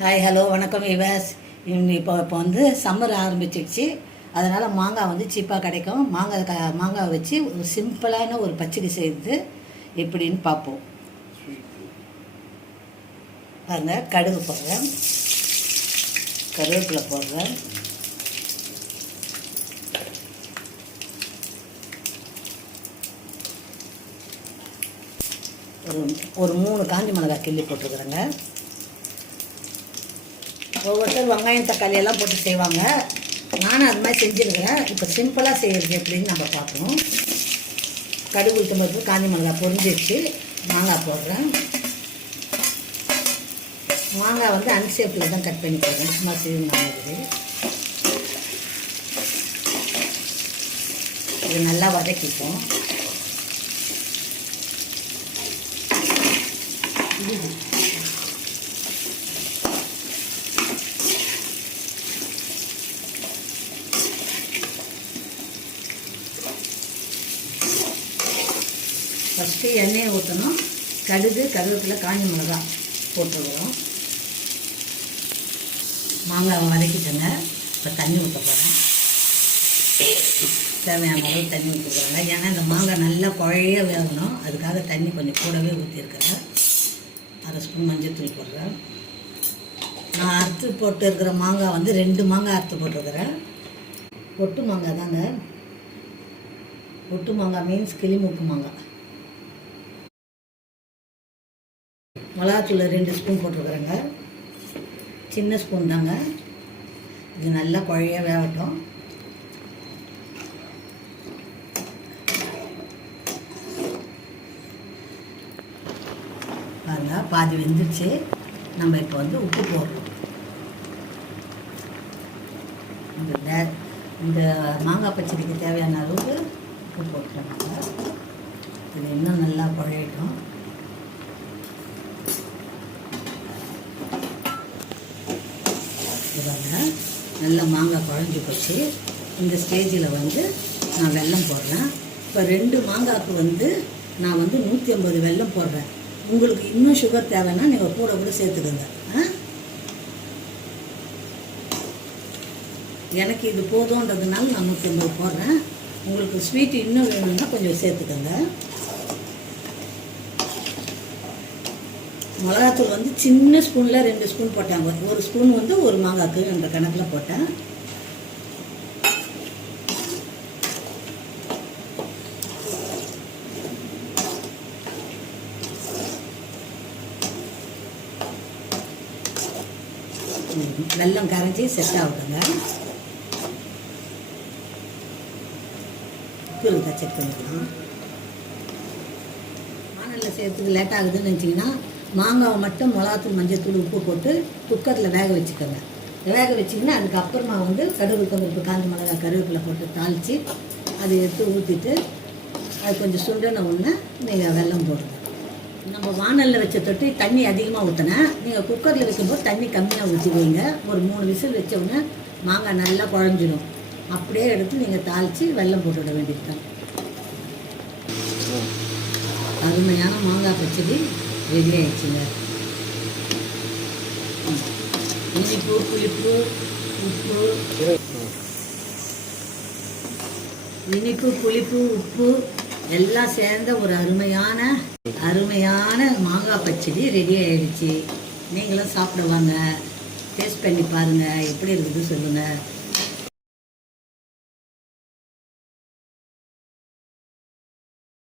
Hi hello வணக்கம் he was இப்போ இப்போ வந்து சம்மர் ஆரம்பிச்சிடுச்சு அதனால் மாங்காய் வந்து சீப்பாக கிடைக்கும். மாங்காய் க மாங்காய் வச்சு ஒரு சிம்பிளான ஒரு பச்சடி செய்து எப்படின்னு பார்ப்போம். பாருங்க கடுகு போடுறேன். கருவேப்பிலை போடுறேன். ஒரு ஒரு மூணு காஞ்சி மிளகாய் கிள்ளி போட்டுருக்குறேங்க. ஒவ்வொருத்தர் வெங்காயம் தக்காளி எல்லாம் போட்டு செய்வாங்க. நானும் அது மாதிரி செஞ்சுருக்கிறேன். இப்போ சிம்பிளாக செய்கிறது எப்படின்னு நம்ம பார்க்கணும். கடுகு ஊற்றும் போது காஞ்சி மிளகா பொரிஞ்சிடுச்சு மாங்காய் போடுறேன். மாங்காய் வந்து அன்சேப்பில் தான் கட் பண்ணி போடுறேன். சும்மா செய்யணும் இது நல்லா வதக்கிப்போம். ஃபஸ்ட்டு எண்ணெயை ஊற்றணும் கடுகு கருவேப்பிலை காஞ்ச மிளகா போட்டுருக்குறோம் மாங்காய் வதக்கிட்டேங்க இப்போ தண்ணி ஊற்ற போகிறேன் தேவையான அளவு தண்ணி ஊற்றிக்கிறாங்க ஏன்னா இந்த மாங்காய் நல்லா குழைய வேகணும். அதுக்காக தண்ணி கொஞ்சம் கூடவே ஊற்றிருக்கிறேன் அரை ஸ்பூன் மஞ்சள் போடுறேன். நான் அறுத்து போட்டு இருக்கிற மாங்காய் வந்து ரெண்டு மாங்காய் அறுத்து போட்டிருக்கிறேன். ஒட்டு மாங்காய் தாங்க. ஒட்டு மாங்காய் மீன்ஸ் கிளிமூக்கு மாங்காய். மிளகாத்தூள் ரெண்டு ஸ்பூன் போட்டுருக்குறேங்க. சின்ன ஸ்பூன் தாங்க. இது நல்லா குழைய வேகட்டும். பாருங்க பாதி வெந்துருச்சு. நம்ம இப்போ வந்து உப்பு போடுறோம். இந்த இந்த மாங்காய் பச்சடிக்கு தேவையான அளவுக்கு உப்பு போட்டுருவாங்க இது இன்னும் நல்லா குழையட்டும். இதாங்க நல்ல மாங்காய் குழஞ்சி போச்சு. இந்த ஸ்டேஜில் வந்து நான் வெல்லம் போடுறேன். இப்போ ரெண்டு மாங்காய்க்கு வந்து நான் வந்து நூற்றி ஐம்பது வெல்லம் போடுறேன். உங்களுக்கு இன்னும் சுகர் தேவைன்னா நீங்கள் கூட கூட சேர்த்துக்கோங்க. ஆ? எனக்கு இது போதுன்றதுனால நான் நூற்றி ஐம்பது போடுறேன். உங்களுக்கு ஸ்வீட் இன்னும் வேணும்னா கொஞ்சம் சேர்த்துக்கோங்க. மிளகாத்தூள் வந்து சின்ன ஸ்பூனில் ரெண்டு ஸ்பூன் போட்டாங்க. ஒரு ஸ்பூன் வந்து ஒரு மாங்காய்க்கு என்ற கணக்கில் போட்டேன். ம், வெல்லம் கரைஞ்சி செட் ஆகுதுங்க உப்பு செக் பண்ணிக்கலாம். வானலில் சேர்த்துக்கு லேட் ஆகுதுன்னு நினச்சிங்கன்னா மாங்காவை மட்டும் மிளகாத்தூள் மஞ்சத்தூள் உப்பு போட்டு குக்கரில் வேக வச்சுக்கோங்க. வேக வச்சிங்கன்னா அதுக்கப்புறமா வந்து கடுகு கருவேப்பு காஞ்ச மிளகா கருவேப்பிலை போட்டு தாளித்து அதை எடுத்து ஊற்றிட்டு அது கொஞ்சம் சுண்டன உடனே நீங்கள் வெல்லம் போடுங்க. நம்ம வானலில் வச்ச தொட்டி தண்ணி அதிகமாக ஊற்றினேன் நீங்கள் குக்கரில் வைக்கும்போது தண்ணி கம்மியாக ஊற்றி வைங்க. ஒரு மூணு விசில் வச்ச உடனே மாங்காய் நல்லா குழஞ்சிடும் அப்படியே எடுத்து நீங்கள் தாளித்து வெல்லம் போட்டுவிட வேண்டியது தான் அருமையான மாங்காய் பச்சடி. ரெடி ஆயிடுச்சுங்க இனிப்பு புளிப்பு உப்பு இனிப்பு புளிப்பு உப்பு எல்லாம் சேர்ந்த ஒரு அருமையான அருமையான மாங்காய் பச்சடி ரெடி ஆயிடுச்சு. நீங்களும் சாப்பிட வாங்க டேஸ்ட் பண்ணி பாருங்கள் எப்படி இருக்குது சொல்லுங்கள்